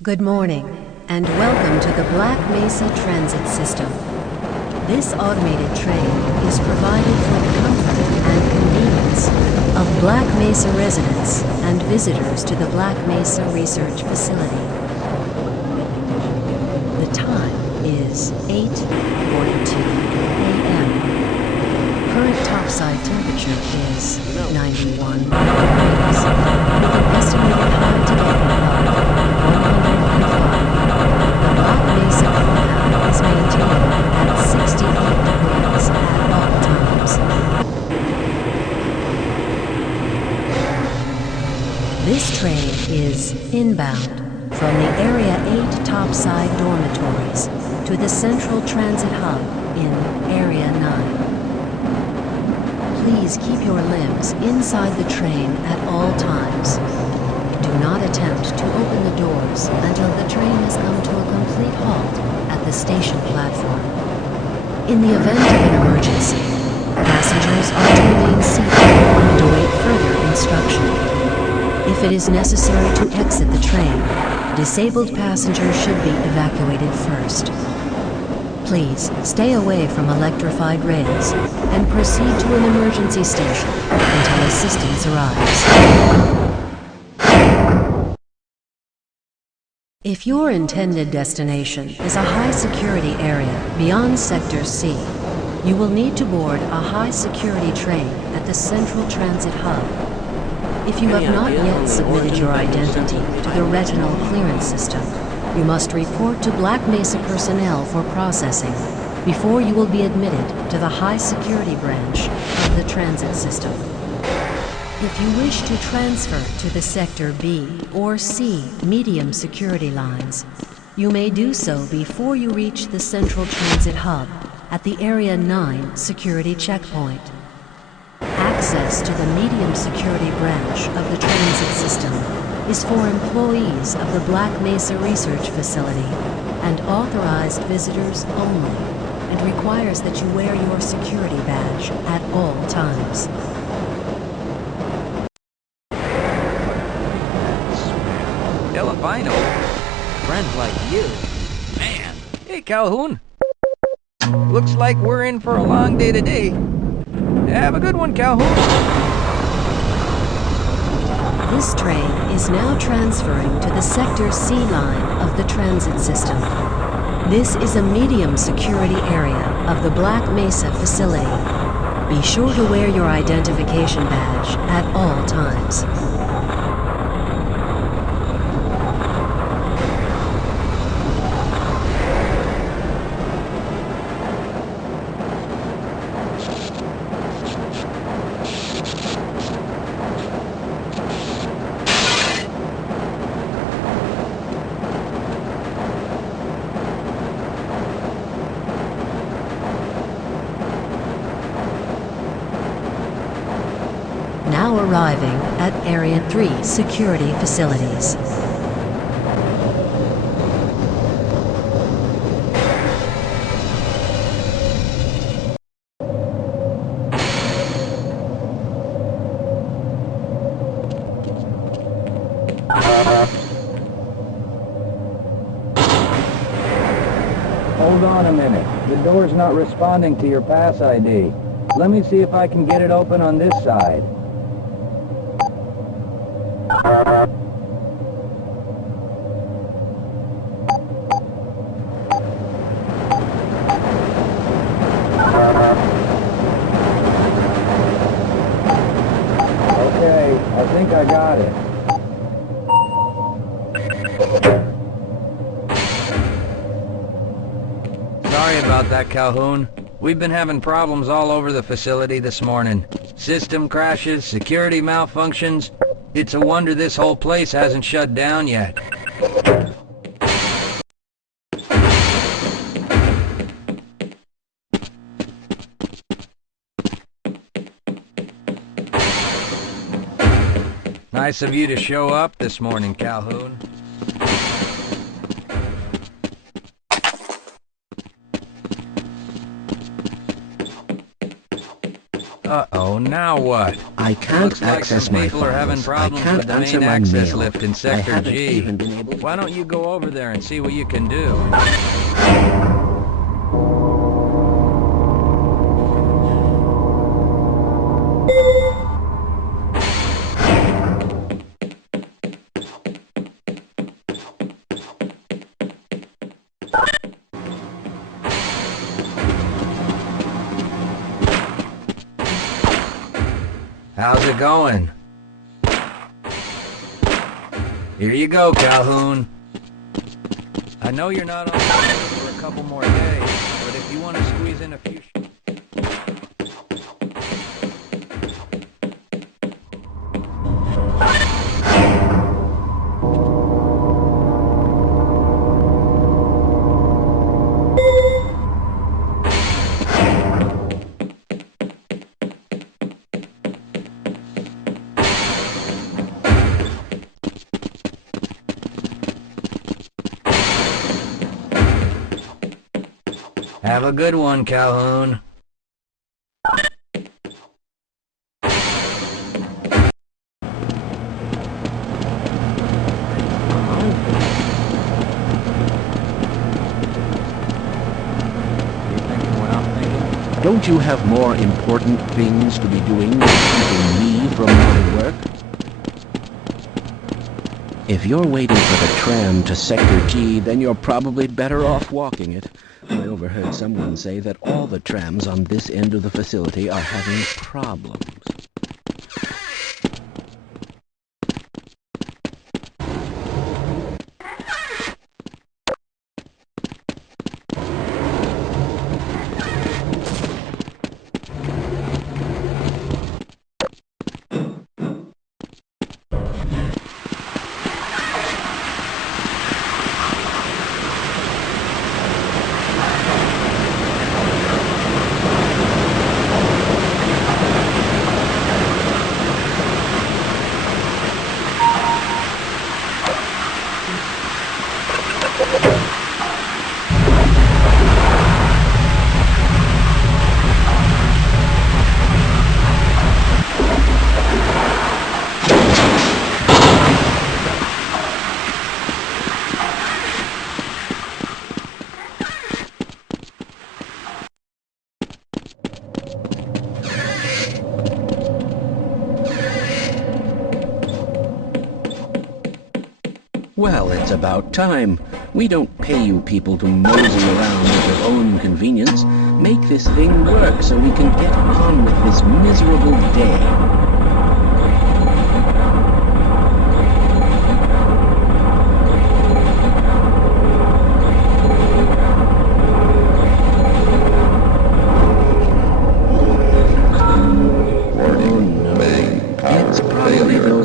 Good morning, and welcome to the Black Mesa Transit System. This automated train is provided for the comfort and convenience of Black Mesa residents and visitors to the Black Mesa Research Facility. The time is 8:42 a.m. Current topside temperature is 91 degrees, with an estimated high today of 105. The Black Mesa compound is maintained at 68 degrees at all times. This train is inbound from the Area 8 topside dormitories to the Central Transit Hub in Area 9. Please keep your limbs inside the train at all times. Do not attempt to open the doors until the train has come to a complete halt at the station platform. In the event of an emergency, passengers are to remain seated and await further instruction. If it is necessary to exit the train, disabled passengers should be evacuated first. Please stay away from electrified rails and proceed to an emergency station until assistance arrives. If your intended destination is a high-security area beyond Sector C, you will need to board a high-security train at the Central Transit Hub. If you have not yet submitted your identity to the retinal clearance system, you must report to Black Mesa personnel for processing before you will be admitted to the high-security branch of the transit system. If you wish to transfer to the Sector B or C medium security lines, you may do so before you reach the Central Transit Hub at the Area 9 security checkpoint. Access to the medium security branch of the transit system is for employees of the Black Mesa Research Facility and authorized visitors only, and requires that you wear your security badge at all times. Delafino? Friends like you? Man. Hey, Calhoun. Looks like we're in for a long day today. Have a good one, Calhoun. This train is now transferring to the Sector C line of the transit system. This is a medium security area of the Black Mesa facility. Be sure to wear your identification badge at all times. Now arriving at Area 3 security facilities. Hold on a minute. The door's not responding to your pass ID. Let me see if I can get it open on this side. Okay, I think I got it. Sorry about that, Calhoun. We've been having problems all over the facility this morning. System crashes, security malfunctions. It's a wonder this whole place hasn't shut down yet. Nice of you to show up this morning, Calhoun. Uh-oh, now what? I can't Looks like access some my people are having files. I problems can't with the answer main my access mail. lift in I Sector haven't G. even been able to... Why don't you go over there and see what you can do? How's it going? Here you go, Calhoun. I know you're not on the road for a couple more days, but if you want to squeeze in a few... Have a good one, Calhoun. Don't you have more important things to be doing than keeping me from my work? If you're waiting for the tram to Sector G, then you're probably better off walking it. I overheard someone say that all the trams on this end of the facility are having problems. Well, it's about time. We don't pay you people to mosey around at your own convenience. Make this thing work so we can get on with this miserable day.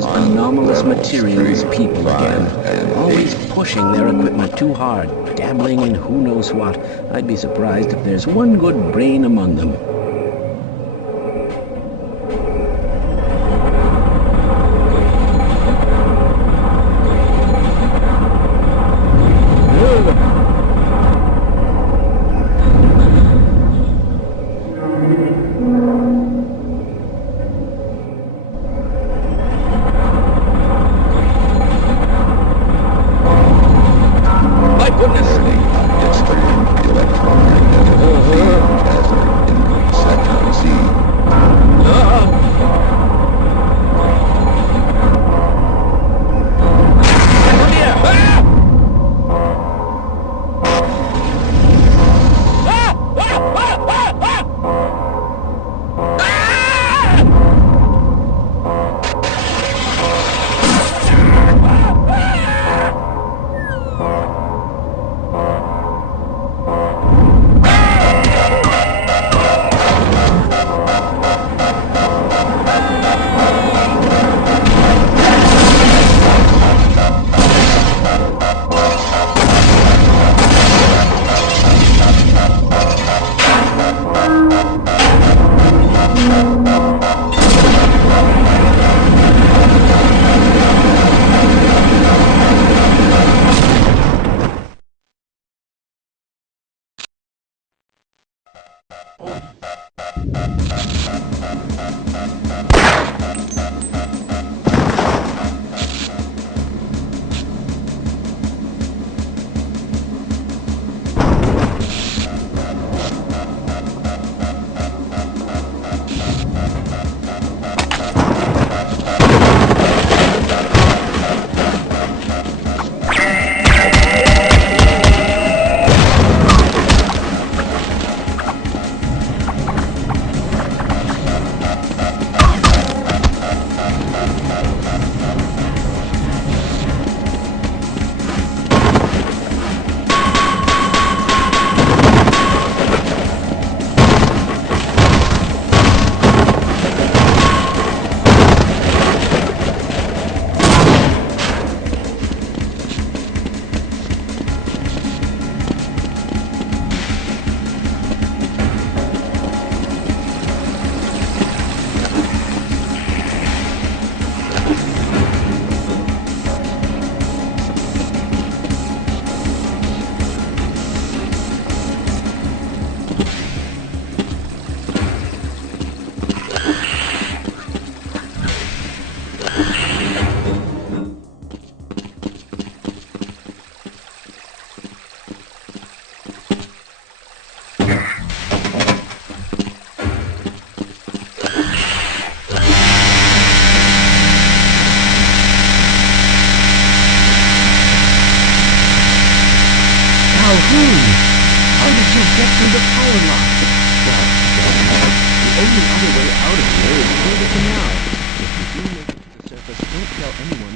Anomalous materials people again, always pushing their equipment too hard, dabbling in who knows what. I'd be surprised if there's one good brain among them. Calhoun! How did you get through the power lock? Well, the only other way out of here is through the canal. If you do make it to the surface, don't tell anyone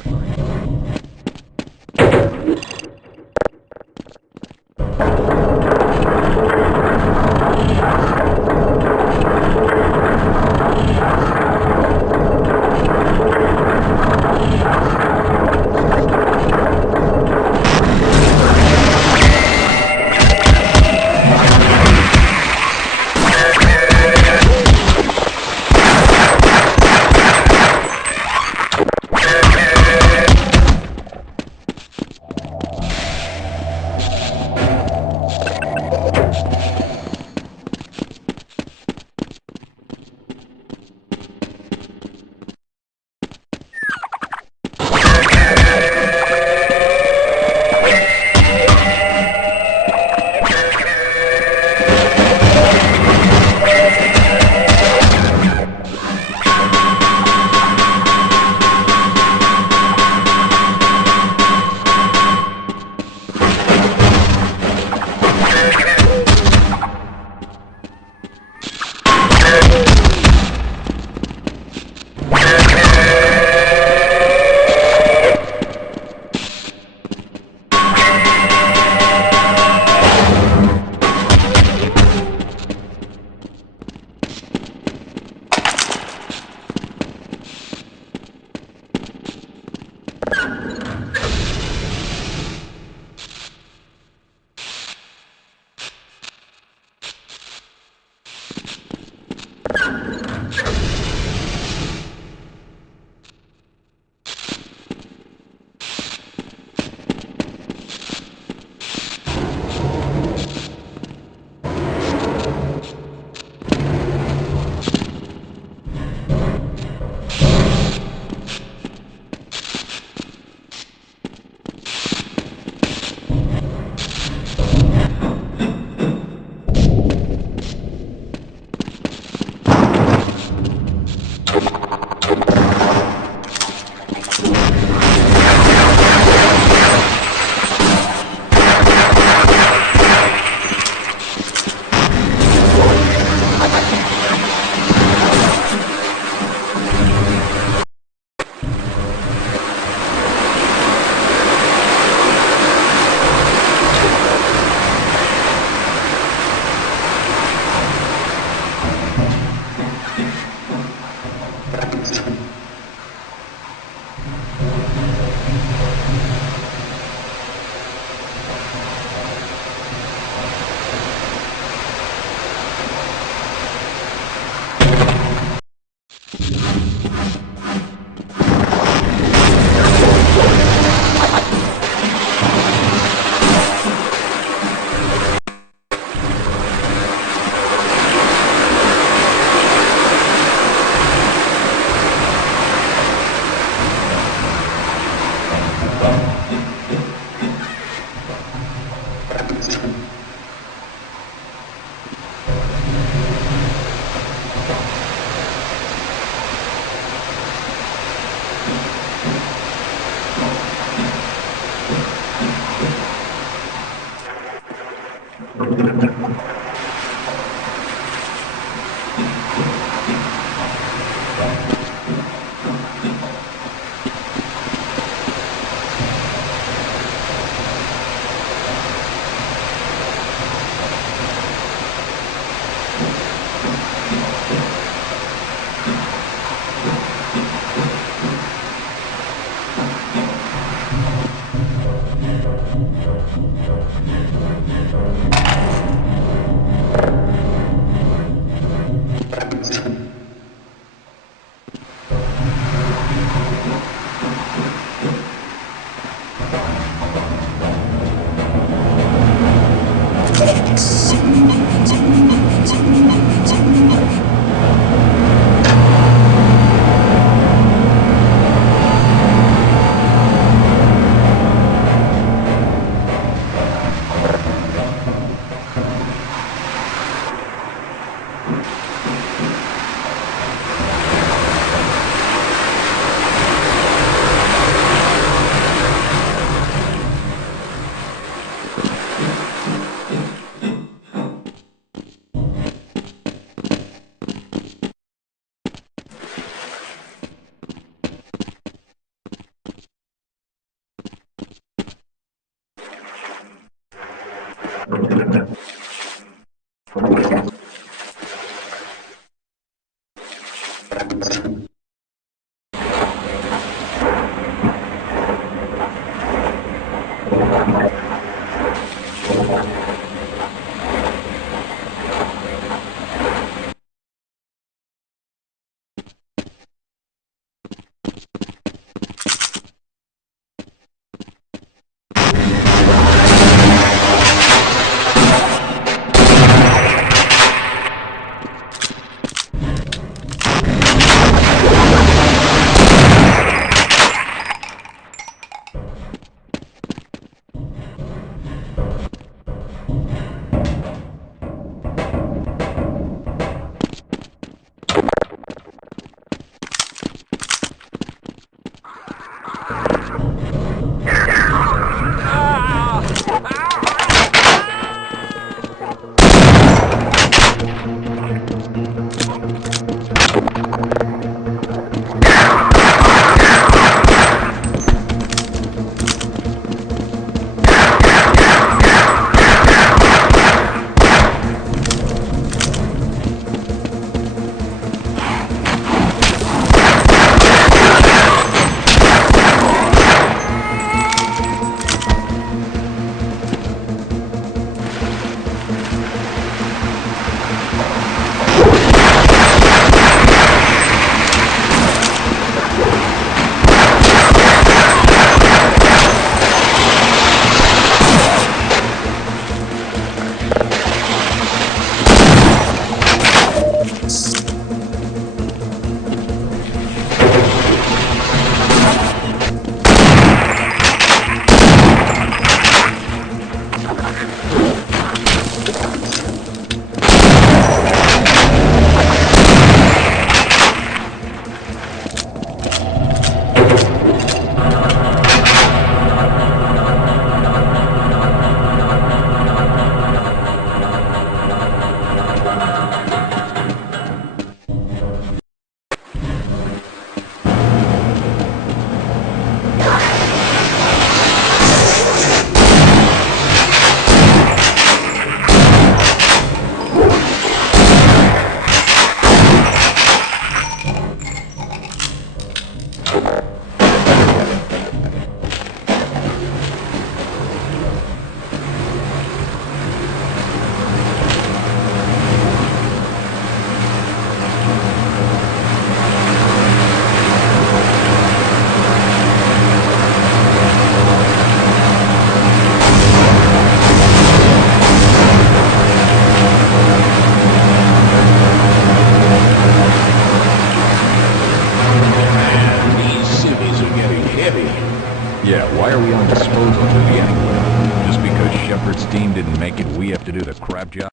Yeah, why are we on disposal duty anyway? Just because Shepard's team didn't make it, we have to do the crap job?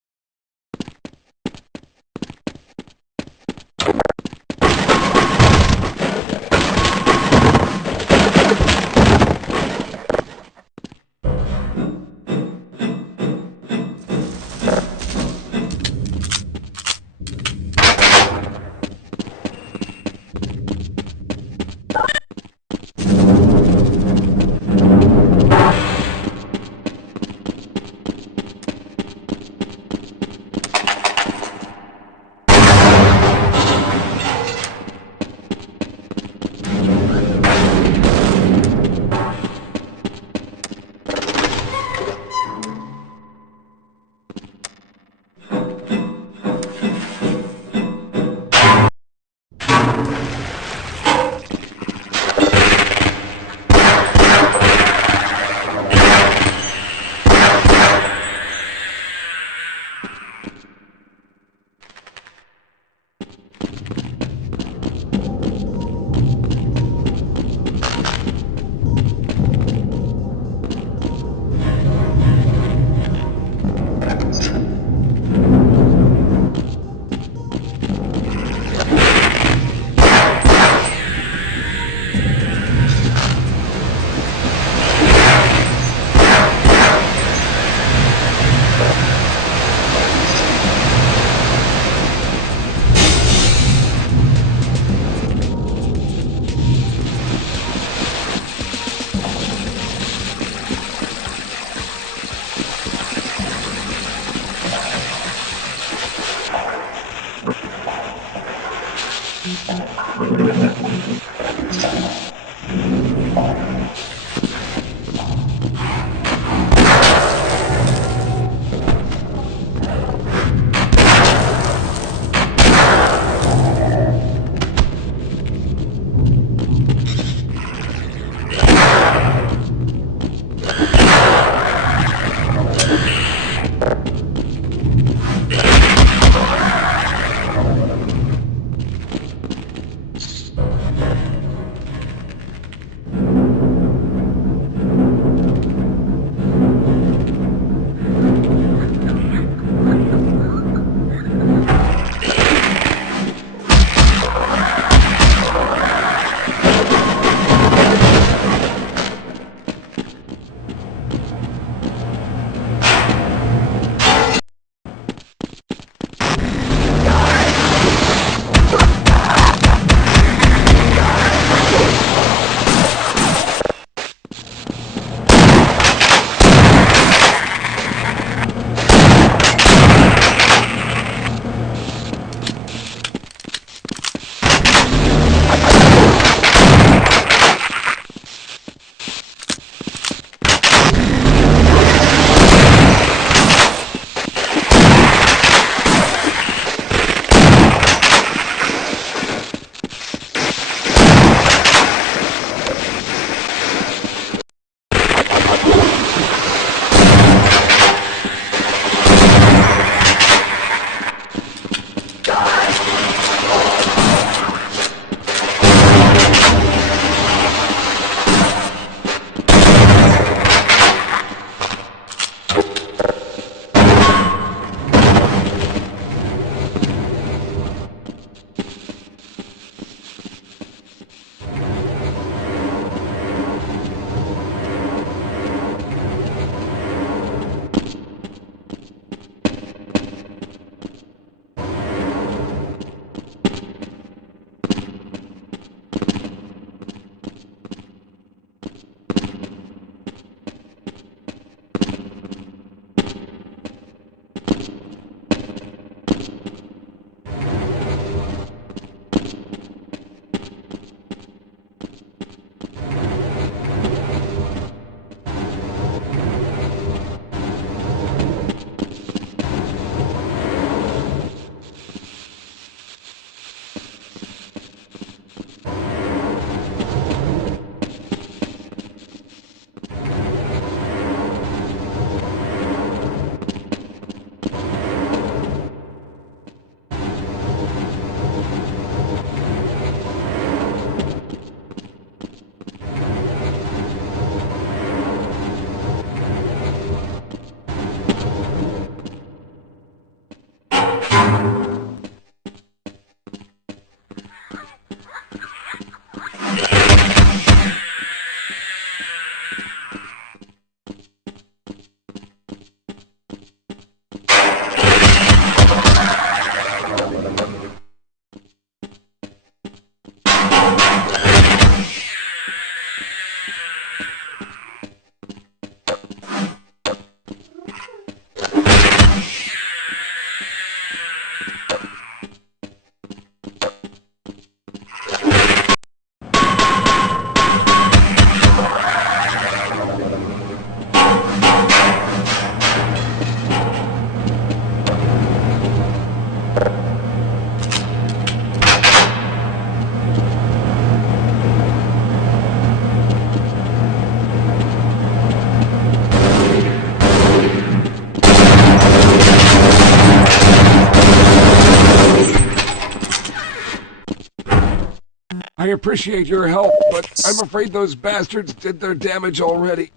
I appreciate your help, but I'm afraid those bastards did their damage already.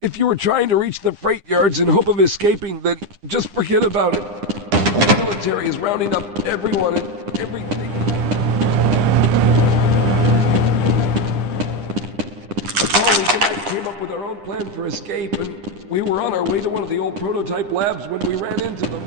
If you were trying to reach the freight yards in hope of escaping, then just forget about it. The military is rounding up everyone and everything. A colleague and I came up with our own plan for escape, and we were on our way to one of the old prototype labs when we ran into them.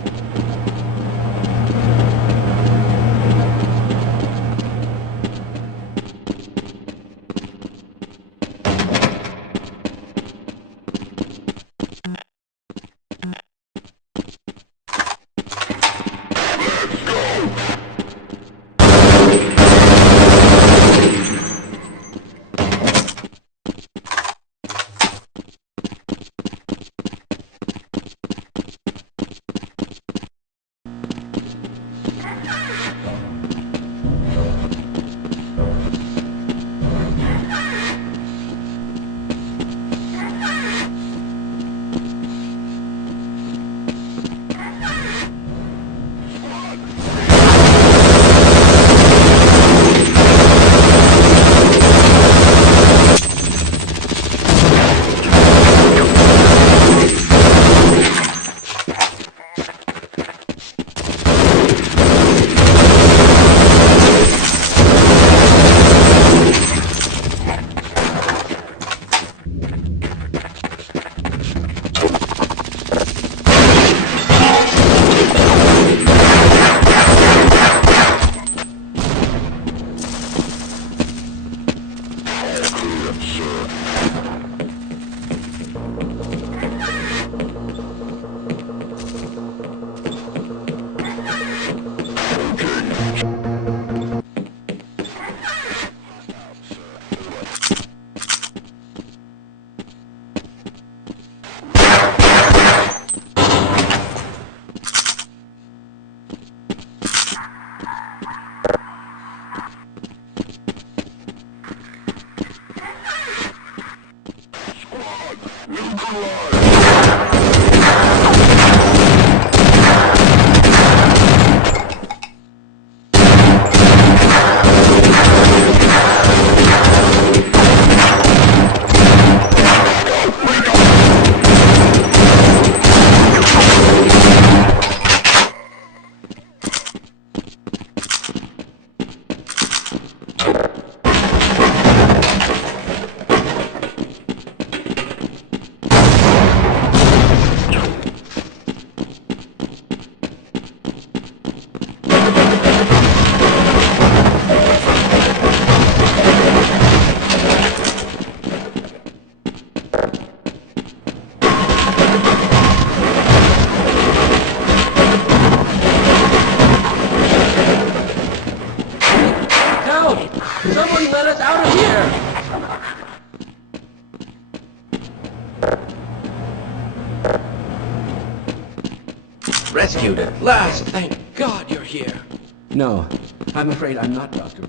Someone let us out of here! Rescued at last! Thank God you're here! No, I'm afraid I'm not Dr.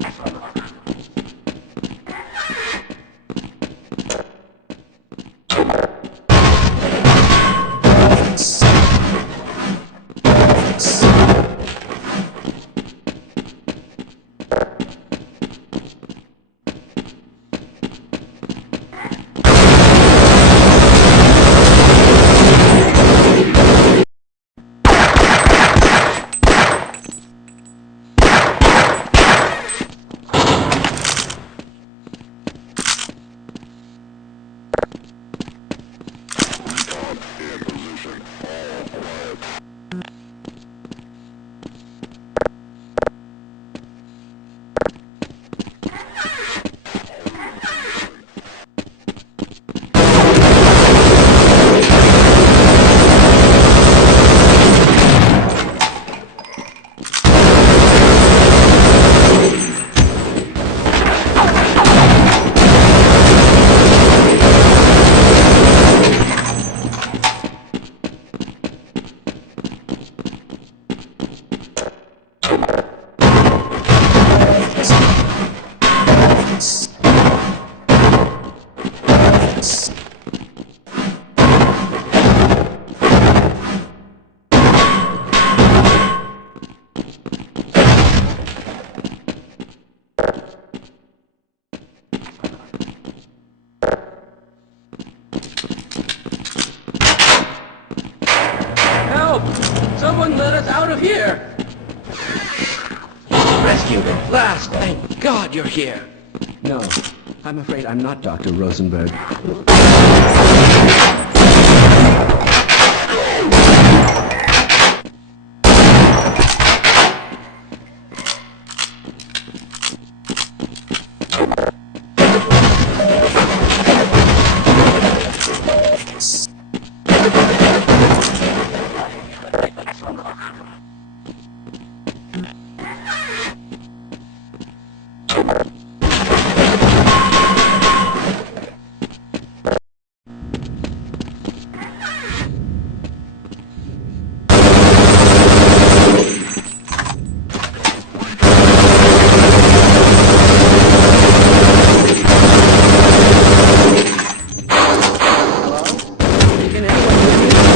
Help! Someone let us out of here! Rescued at last! Thank God you're here! No, I'm afraid I'm not Dr. Rosenberg. Can anyone hear me?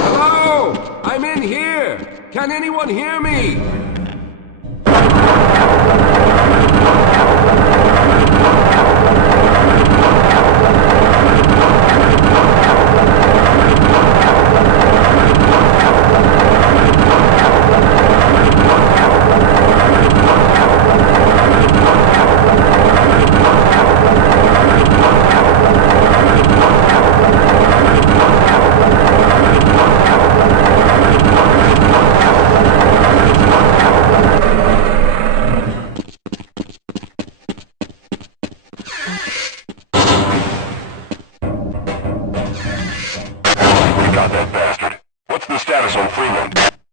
Hello? I'm in here! Can anyone hear me?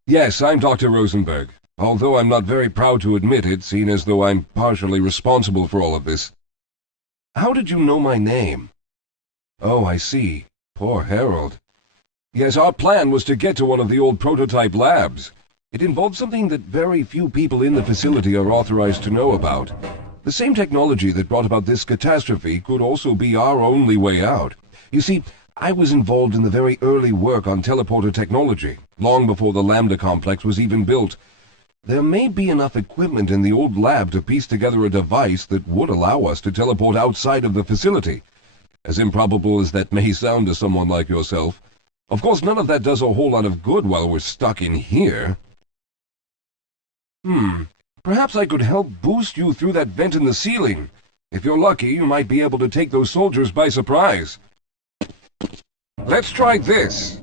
Yes, I'm Dr. Rosenberg, although I'm not very proud to admit it, seeing as though I'm partially responsible for all of this. How did you know my name? Oh, I see. Poor Harold. Yes, our plan was to get to one of the old prototype labs. It involved something that very few people in the facility are authorized to know about. The same technology that brought about this catastrophe could also be our only way out. You see, I was involved in the very early work on teleporter technology, long before the Lambda complex was even built. There may be enough equipment in the old lab to piece together a device that would allow us to teleport outside of the facility. As improbable as that may sound to someone like yourself. Of course, none of that does a whole lot of good while we're stuck in here. Perhaps I could help boost you through that vent in the ceiling. If you're lucky, you might be able to take those soldiers by surprise. Let's try this.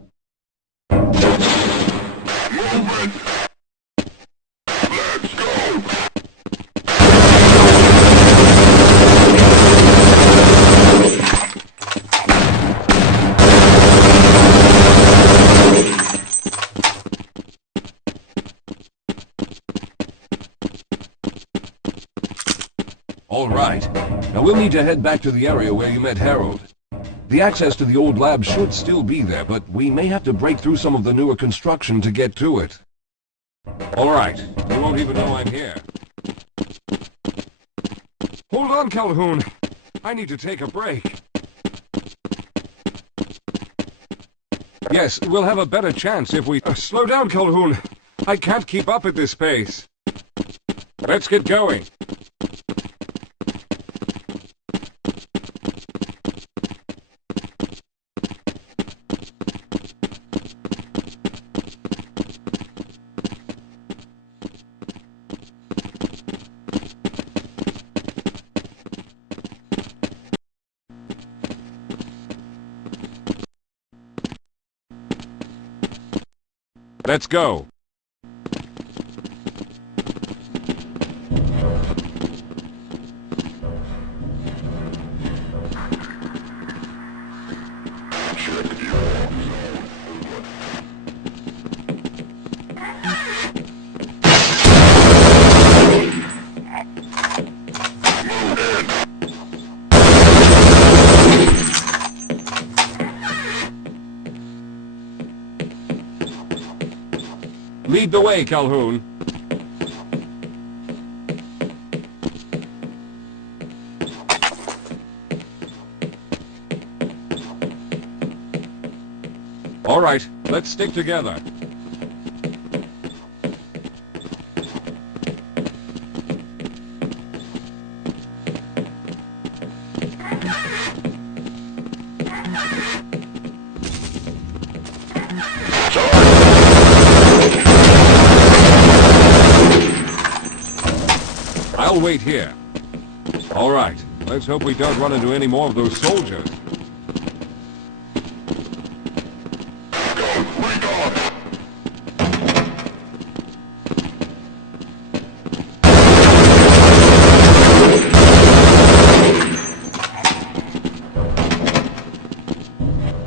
All right. Now we'll need to head back to the area where you met Harold. The access to the old lab should still be there, but we may have to break through some of the newer construction to get to it. All right. You won't even know I'm here. Hold on, Calhoun. I need to take a break. Yes, we'll have a better chance if we... slow down, Calhoun. I can't keep up at this pace. Let's get going. Let's go. Lead the way, Calhoun. All right, let's stick together. I'll wait here. All right, let's hope we don't run into any more of those soldiers.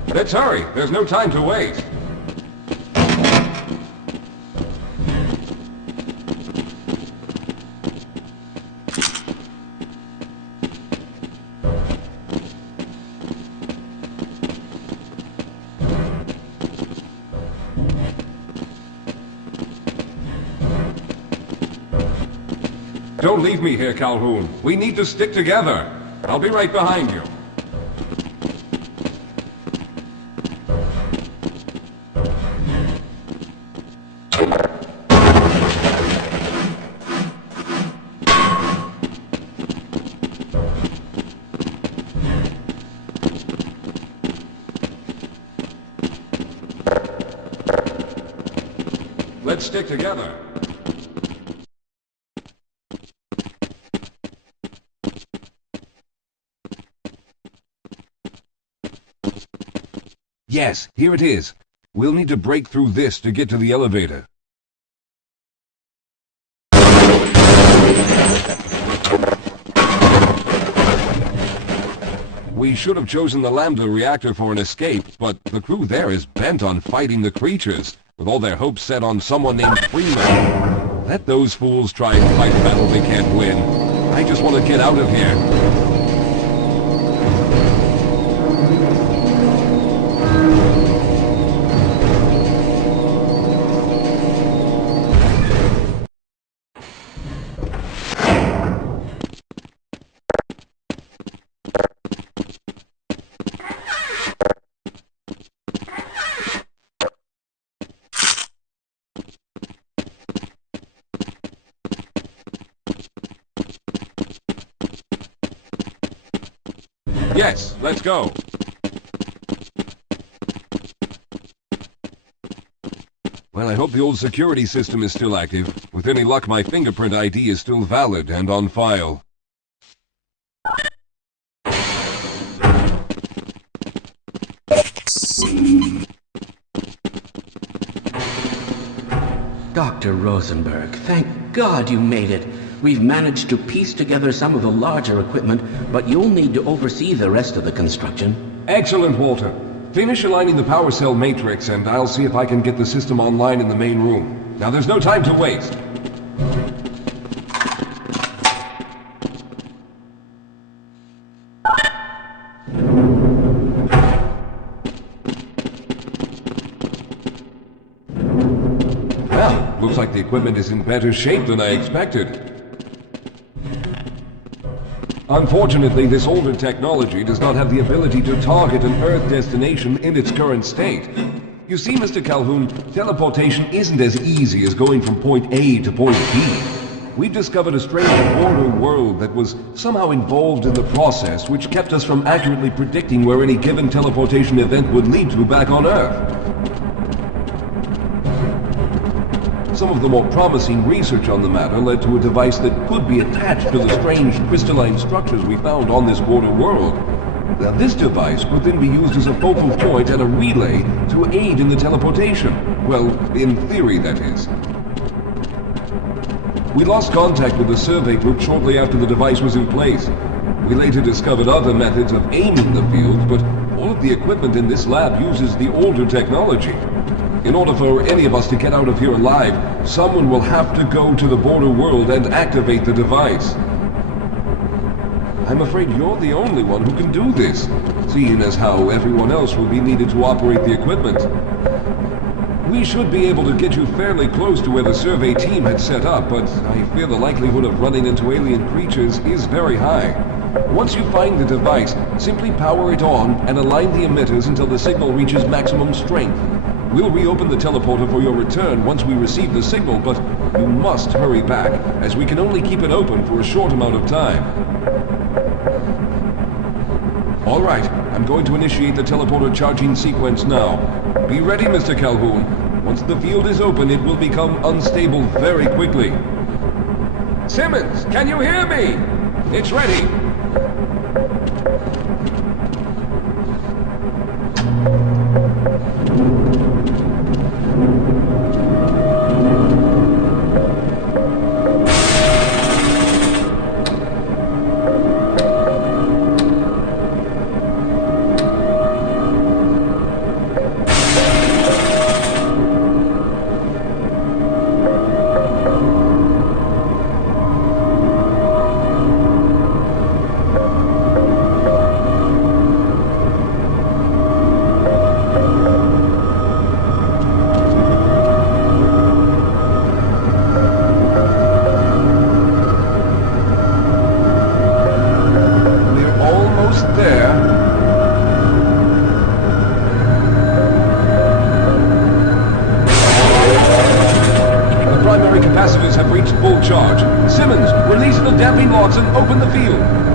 Let's hurry. There's no time to wait. Don't leave me here, Calhoun. We need to stick together. I'll be right behind you. Let's stick together. Yes, here it is. We'll need to break through this to get to the elevator. We should have chosen the Lambda reactor for an escape, but the crew there is bent on fighting the creatures, with all their hopes set on someone named Freeman. Let those fools try and fight a battle they can't win. I just want to get out of here. Yes, let's go. Well, I hope the old security system is still active. With any luck, my fingerprint ID is still valid and on file. Dr. Rosenberg, thank God you made it. We've managed to piece together some of the larger equipment, but you'll need to oversee the rest of the construction. Excellent, Walter. Finish aligning the power cell matrix, and I'll see if I can get the system online in the main room. Now, there's no time to waste. Well, looks like the equipment is in better shape than I expected. Unfortunately, this older technology does not have the ability to target an Earth destination in its current state. You see, Mr. Calhoun, teleportation isn't as easy as going from point A to point B. We've discovered a strange border world that was somehow involved in the process, which kept us from accurately predicting where any given teleportation event would lead to back on Earth. Some of the more promising research on the matter led to a device that could be attached to the strange crystalline structures we found on this border world. Now, this device could then be used as a focal point and a relay to aid in the teleportation. Well, in theory, that is. We lost contact with the survey group shortly after the device was in place. We later discovered other methods of aiming the field, but all of the equipment in this lab uses the older technology. In order for any of us to get out of here alive, someone will have to go to the border world and activate the device. I'm afraid you're the only one who can do this, seeing as how everyone else will be needed to operate the equipment. We should be able to get you fairly close to where the survey team had set up, but I fear the likelihood of running into alien creatures is very high. Once you find the device, simply power it on and align the emitters until the signal reaches maximum strength. We'll reopen the teleporter for your return once we receive the signal, but you must hurry back, as we can only keep it open for a short amount of time. All right, I'm going to initiate the teleporter charging sequence now. Be ready, Mr. Calhoun. Once the field is open, it will become unstable very quickly. Simmons, can you hear me? It's ready. Capacitors have reached full charge. Simmons, release the damping locks and open the field.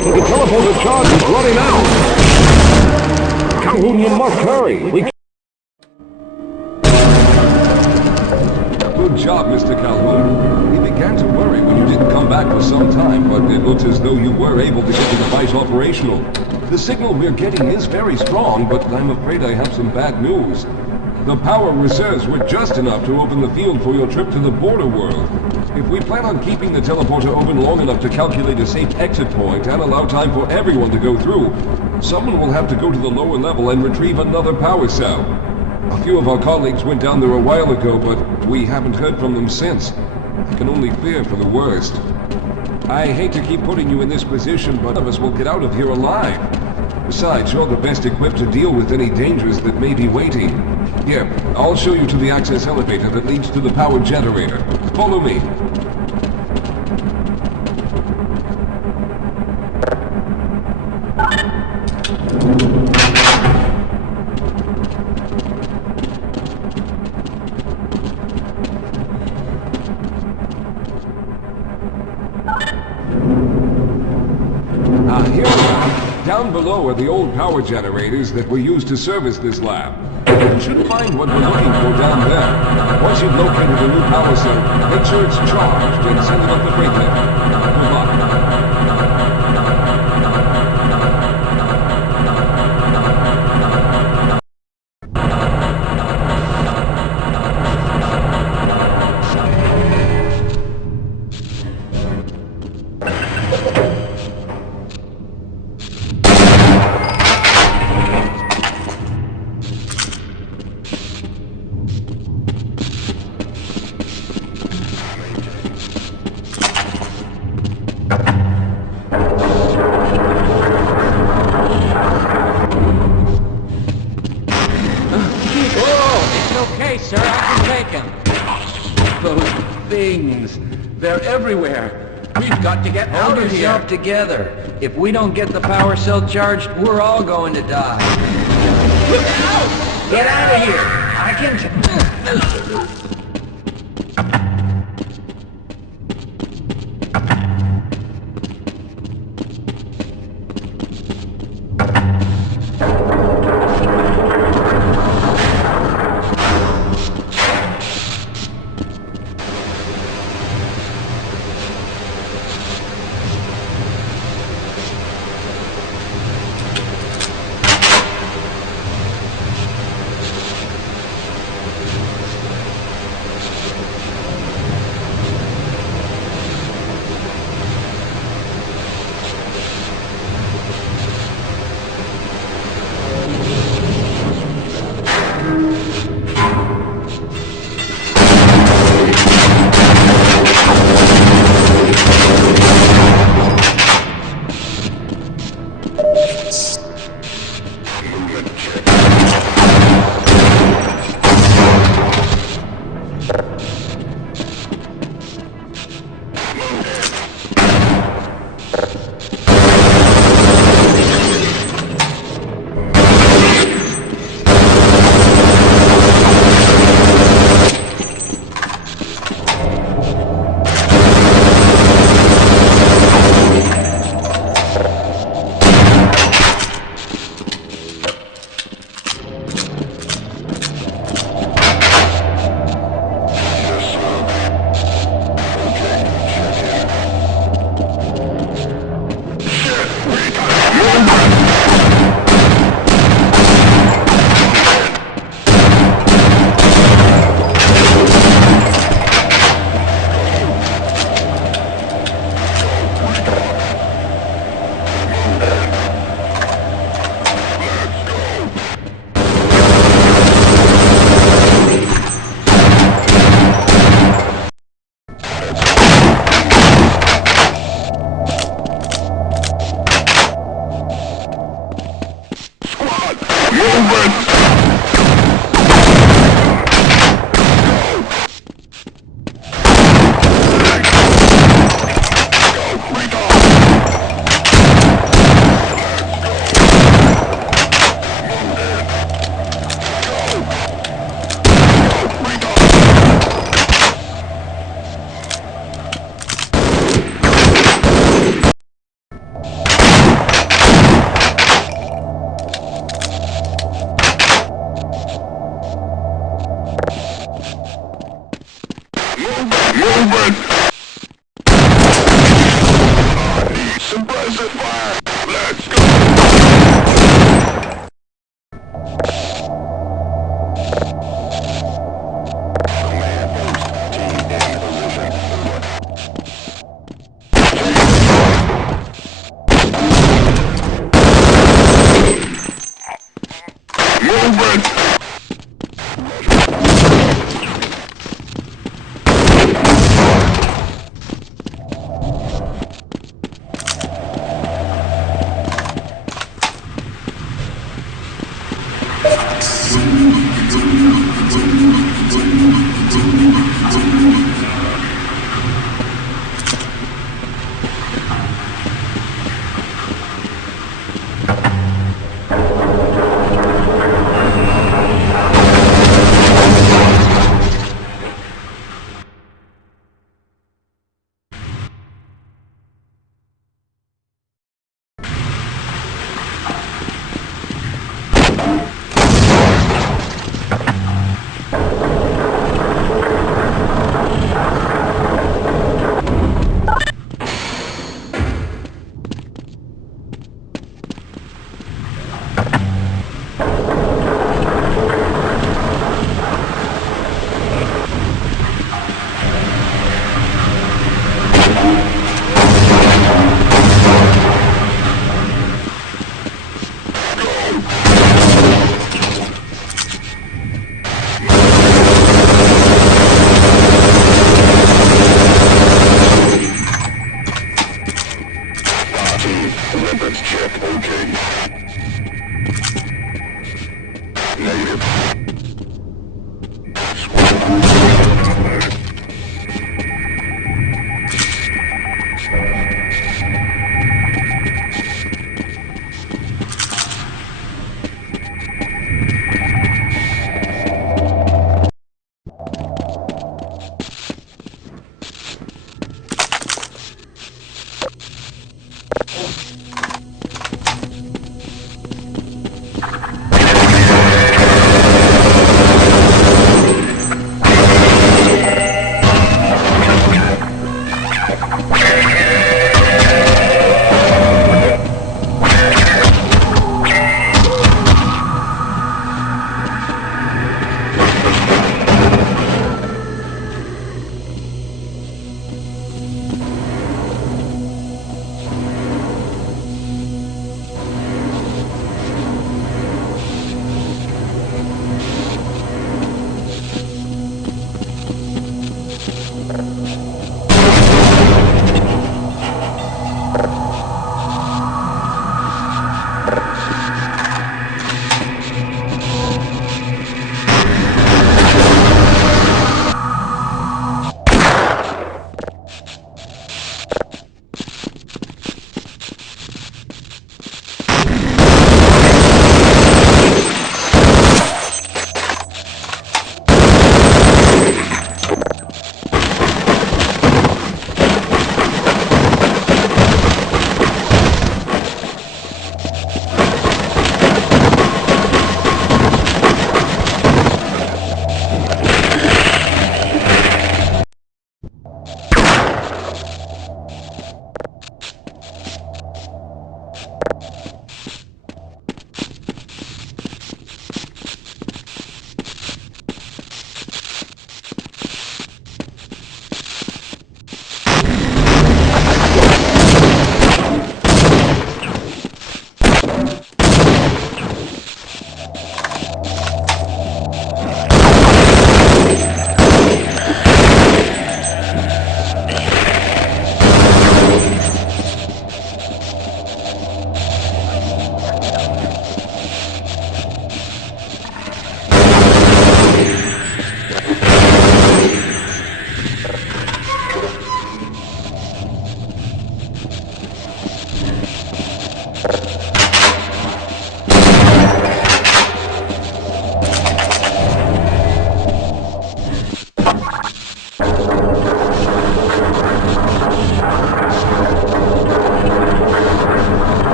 The teleporter charge is running out! Calhoun, you must hurry! Good job, Mr. Calhoun. We began to worry when you didn't come back for some time, but it looks as though you were able to get the device operational. The signal we're getting is very strong, but I'm afraid I have some bad news. The power reserves were just enough to open the field for your trip to the border world. If we plan on keeping the teleporter open long enough to calculate a safe exit point and allow time for everyone to go through, someone will have to go to the lower level and retrieve another power cell. A few of our colleagues went down there a while ago, but we haven't heard from them since. I can only fear for the worst. I hate to keep putting you in this position, but none of us will get out of here alive. Besides, you're the best equipped to deal with any dangers that may be waiting. Here, I'll show you to the access elevator that leads to the power generator. Follow me. Here we are. Down below are the old power generators that were used to service this lab. You should find what we're looking for down there. Once you've located a new power cell, make sure it's charged and send it up the freight lift. Good luck. Okay, sir, I can take him. Those things, they're everywhere. We've got to get out Hold of here. yourself together. If we don't get the power cell charged, we're all going to die. Look out! Get out of here! I can...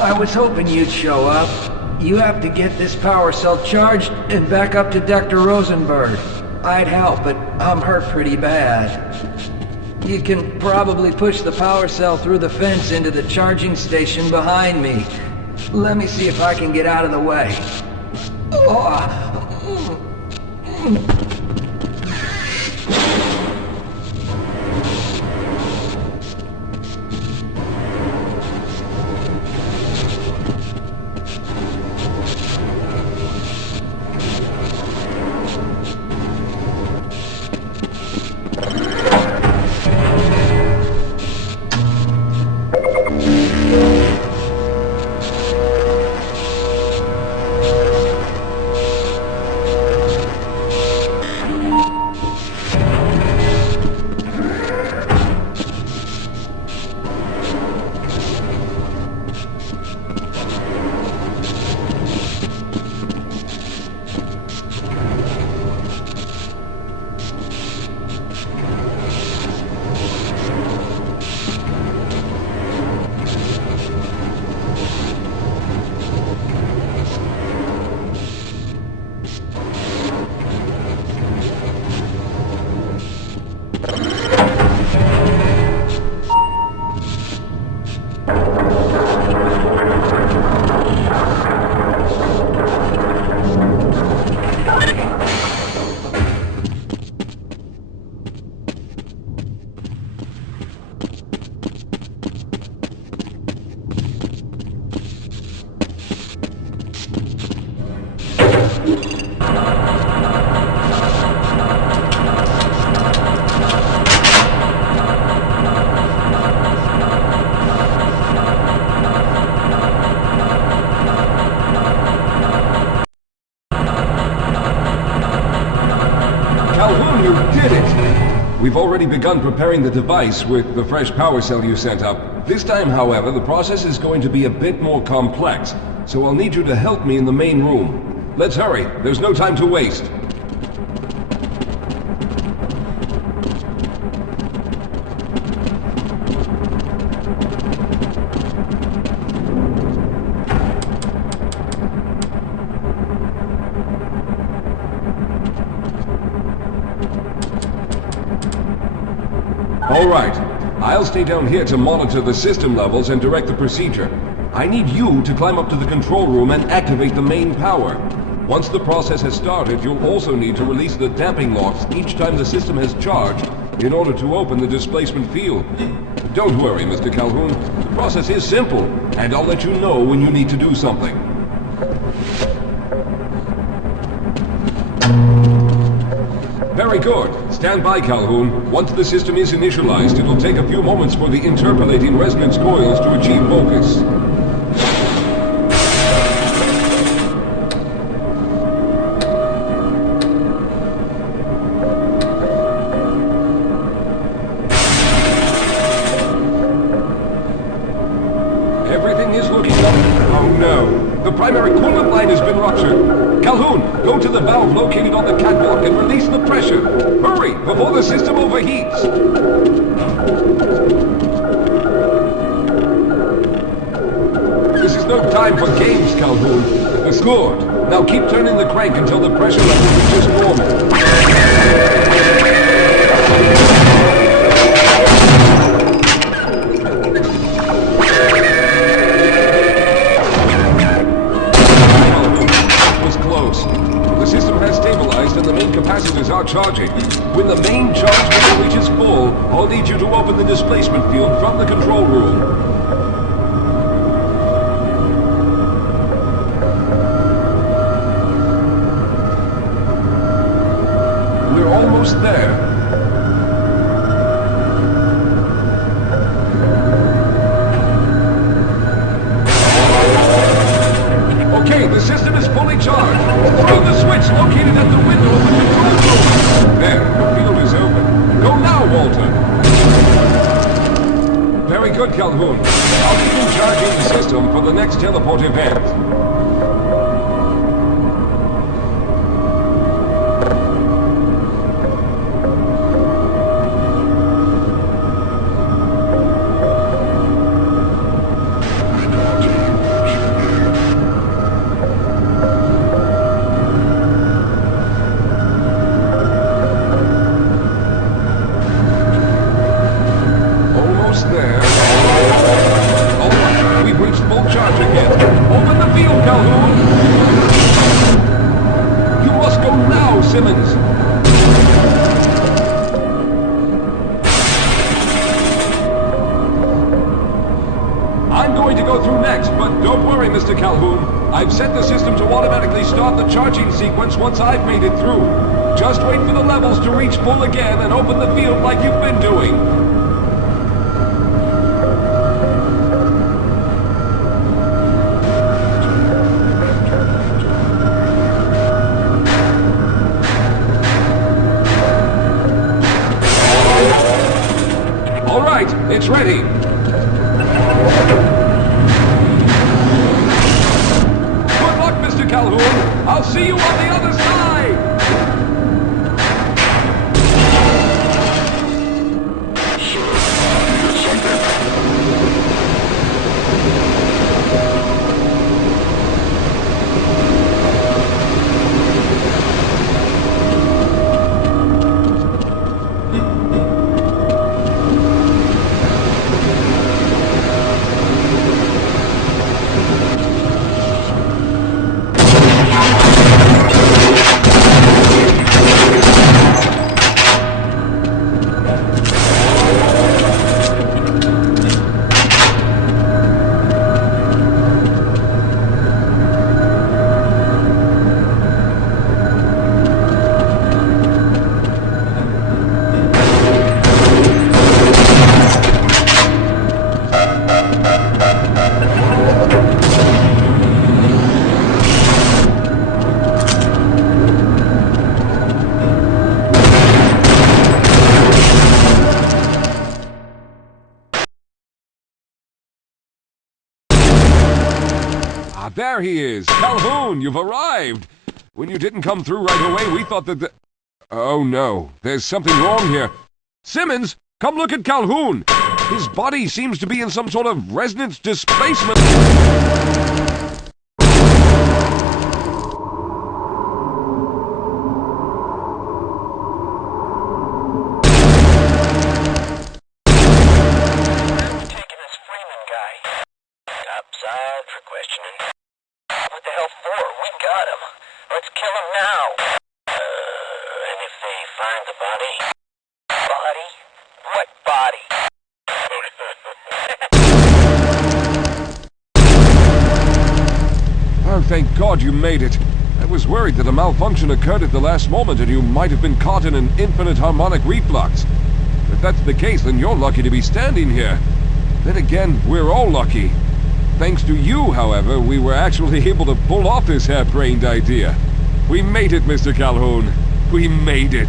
I was hoping you'd show up. You have to get this power cell charged and back up to Dr. Rosenberg. I'd help, but I'm hurt pretty bad. You can probably push the power cell through the fence into the charging station behind me. Let me see if I can get out of the way. We've already begun preparing the device with the fresh power cell you sent up. This time, however, the process is going to be a bit more complex, so I'll need you to help me in the main room. Let's hurry, there's no time to waste. All right. I'll stay down here to monitor the system levels and direct the procedure. I need you to climb up to the control room and activate the main power. Once the process has started, you'll also need to release the damping locks each time the system has charged in order to open the displacement field. Don't worry, Mr. Calhoun. The process is simple, and I'll let you know when you need to do something. Very good. Stand by, Calhoun. Once the system is initialized, it'll take a few moments for the interpolating resonance coils to achieve focus. Everything is looking up. Oh no. The primary coolant line has been ruptured. Calhoun, go to the valve located on the catwalk and release the pressure. Hurry, before the system overheats. This is no time for games, Calhoun. Good. Now keep turning the crank until the pressure level reaches normal. Capacitors are charging. When the main charge level reaches full, I'll need you to open the displacement field from the control room. We're almost there. Okay, the system is fully charged. Throw the switch located at the window of the control room. There, the field is open. Go now, Walter. Very good, Calhoun. I'll begin charging the system for the next teleport event. Simmons. I'm going to go through next, but don't worry, Mr. Calhoun. I've set the system to automatically start the charging sequence once I've made it through. Just wait for the levels to reach full again and open the field like you've been doing. It's ready. Good luck, Mr. Calhoun. I'll see you on the other side. There he is! Calhoun, you've arrived! When you didn't come through right away, we thought that the... Oh no, there's something wrong here. Simmons, come look at Calhoun! His body seems to be in some sort of resonance displacement... For questioning. What the hell for? We got him. Let's kill him now. And if they find the body... God you made it. I was worried that a malfunction occurred at the last moment and you might have been caught in an infinite harmonic reflux. If that's the case, then you're lucky to be standing here. Then again, we're all lucky. Thanks to you, however, we were actually able to pull off this harebrained idea. We made it, Mr. Calhoun. We made it.